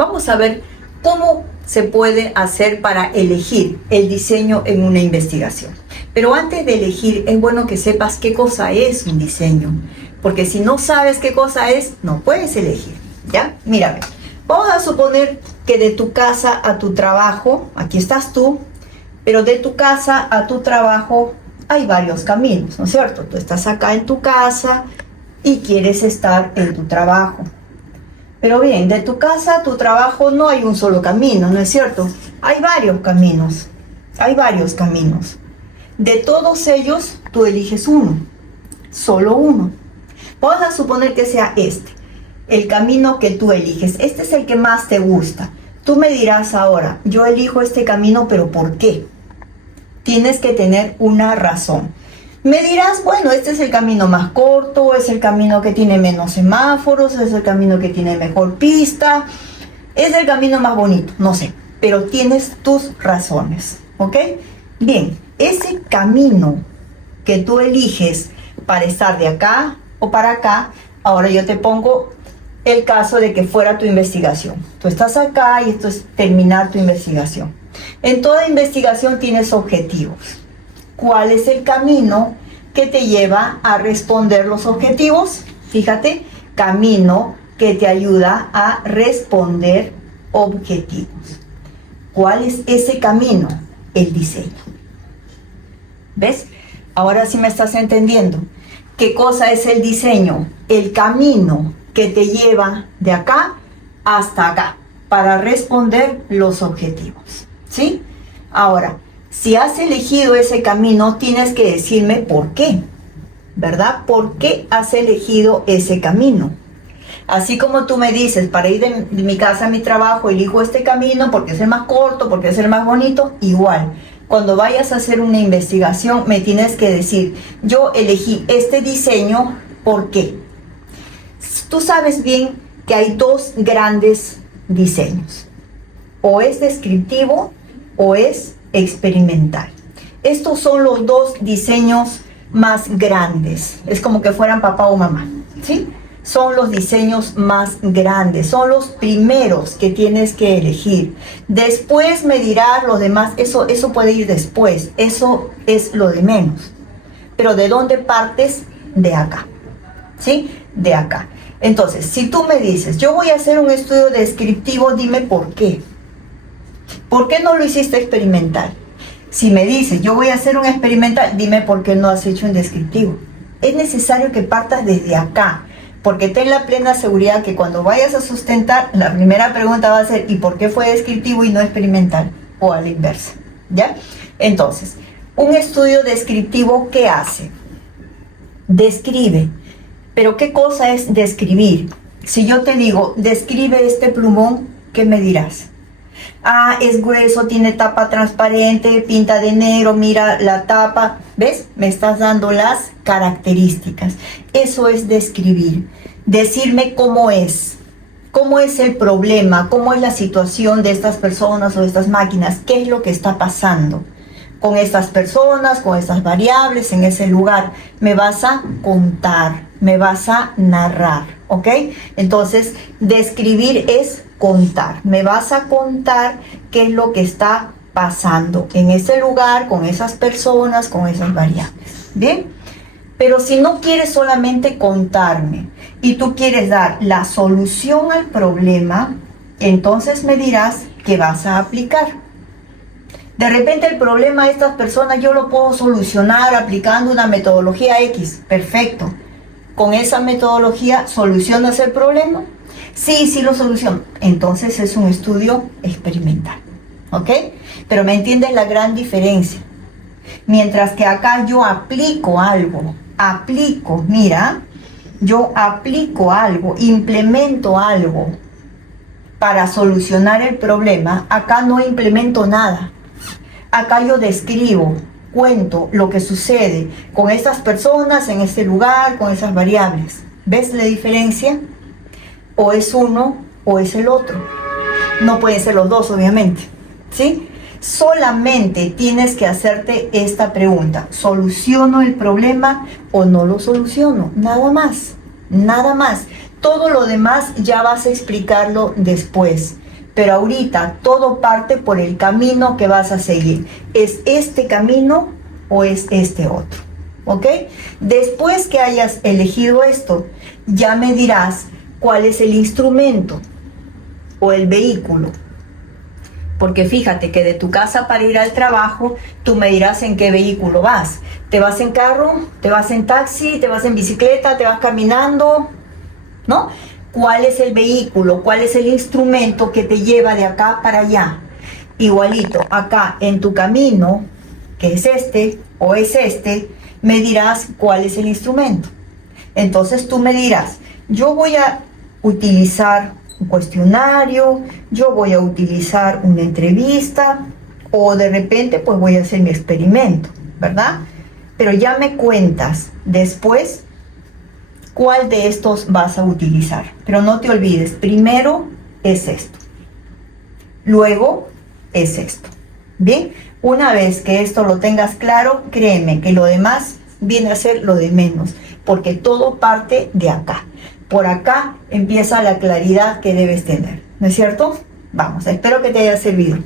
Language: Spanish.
Vamos a ver cómo se puede hacer para elegir el diseño en una investigación. Pero antes de elegir, es bueno que sepas qué cosa es un diseño, porque si no sabes qué cosa es, no puedes elegir, ¿ya? Mírame, vamos a suponer que de tu casa a tu trabajo, aquí estás tú, pero de tu casa a tu trabajo hay varios caminos, ¿no es cierto? Tú estás acá en tu casa y quieres estar en tu trabajo. Pero bien, de tu casa a tu trabajo no hay un solo camino, ¿no es cierto? Hay varios caminos, hay varios caminos. De todos ellos, tú eliges uno, solo uno. Vamos a suponer que sea este, el camino que tú eliges. Este es el que más te gusta. Tú me dirás ahora, yo elijo este camino, pero ¿por qué? Tienes que tener una razón. Me dirás, bueno, este es el camino más corto, es el camino que tiene menos semáforos, es el camino que tiene mejor pista, es el camino más bonito, no sé, pero tienes tus razones, ¿ok? Bien, ese camino que tú eliges para estar de acá o para acá, ahora yo te pongo el caso de que fuera tu investigación. Tú estás acá y esto es terminar tu investigación. En toda investigación tienes objetivos. ¿Cuál es el camino que te lleva a responder los objetivos? Fíjate, camino que te ayuda a responder objetivos. ¿Cuál es ese camino? El diseño. ¿Ves? Ahora sí me estás entendiendo. ¿Qué cosa es el diseño? El camino que te lleva de acá hasta acá para responder los objetivos. ¿Sí? Ahora, si has elegido ese camino, tienes que decirme por qué, ¿verdad? ¿Por qué has elegido ese camino? Así como tú me dices, para ir de mi casa a mi trabajo, elijo este camino porque es el más corto, porque es el más bonito, igual. Cuando vayas a hacer una investigación, me tienes que decir, yo elegí este diseño, ¿por qué? Tú sabes bien que hay dos grandes diseños. O es descriptivo o es experimental. Estos son los dos diseños más grandes. Es como que fueran papá o mamá, ¿sí? Son los diseños más grandes, son los primeros que tienes que elegir. Después me dirás los demás, eso puede ir después, eso es lo de menos. Pero ¿de dónde partes? De acá, ¿sí? De acá. Entonces, si tú me dices, yo voy a hacer un estudio descriptivo, dime por qué. ¿Por qué no lo hiciste experimental? Si me dices, yo voy a hacer un experimental, dime por qué no has hecho un descriptivo. Es necesario que partas desde acá, porque ten la plena seguridad que cuando vayas a sustentar, la primera pregunta va a ser, ¿y por qué fue descriptivo y no experimental? O a la inversa, ¿ya? Entonces, un estudio descriptivo, ¿qué hace? Describe. ¿Pero qué cosa es describir? Si yo te digo, describe este plumón, ¿qué me dirás? Ah, es grueso, tiene tapa transparente, pinta de negro, mira la tapa. ¿Ves? Me estás dando las características. Eso es describir. Decirme cómo es el problema, cómo es la situación de estas personas o de estas máquinas, qué es lo que está pasando con estas personas, con estas variables en ese lugar. Me vas a contar, me vas a narrar, ¿ok? Entonces, describir es contar. Me vas a contar qué es lo que está pasando en ese lugar, con esas personas, con esas variables. ¿Bien? Pero si no quieres solamente contarme y tú quieres dar la solución al problema, entonces me dirás que vas a aplicar. De repente el problema de estas personas yo lo puedo solucionar aplicando una metodología X. Perfecto. ¿Con esa metodología solucionas el problema? Sí lo soluciono. Entonces es un estudio experimental. ¿Ok? Pero ¿me entiendes la gran diferencia? Mientras que acá yo aplico algo. Yo aplico algo, implemento algo para solucionar el problema. Acá no implemento nada. Acá yo describo, cuento lo que sucede con estas personas, en este lugar, con esas variables. ¿Ves la diferencia? O es uno o es el otro. No pueden ser los dos, obviamente, ¿sí? Solamente tienes que hacerte esta pregunta. ¿Soluciono el problema o no lo soluciono? Nada más, nada más. Todo lo demás ya vas a explicarlo después. pero ahorita todo parte por el camino que vas a seguir. ¿Es este camino o es este otro? ¿Ok? Después que hayas elegido esto, ya me dirás cuál es el instrumento o el vehículo. Porque fíjate que de tu casa para ir al trabajo, tú me dirás en qué vehículo vas. ¿Te vas en carro? ¿Te vas en taxi? ¿Te vas en bicicleta? ¿Te vas caminando? ¿No? ¿Cuál es el vehículo? ¿Cuál es el instrumento que te lleva de acá para allá? Igualito, acá en tu camino, que es este o es este, me dirás cuál es el instrumento. Entonces tú me dirás, yo voy a utilizar un cuestionario, yo voy a utilizar una entrevista o de repente pues voy a hacer mi experimento, ¿verdad? Pero ya me cuentas después cuál de estos vas a utilizar. Pero no te olvides, primero es esto, luego es esto. Bien, una vez que esto lo tengas claro, créeme que lo demás viene a ser lo de menos, porque todo parte de acá. Por acá empieza la claridad que debes tener, ¿no es cierto? Vamos, espero que te haya servido.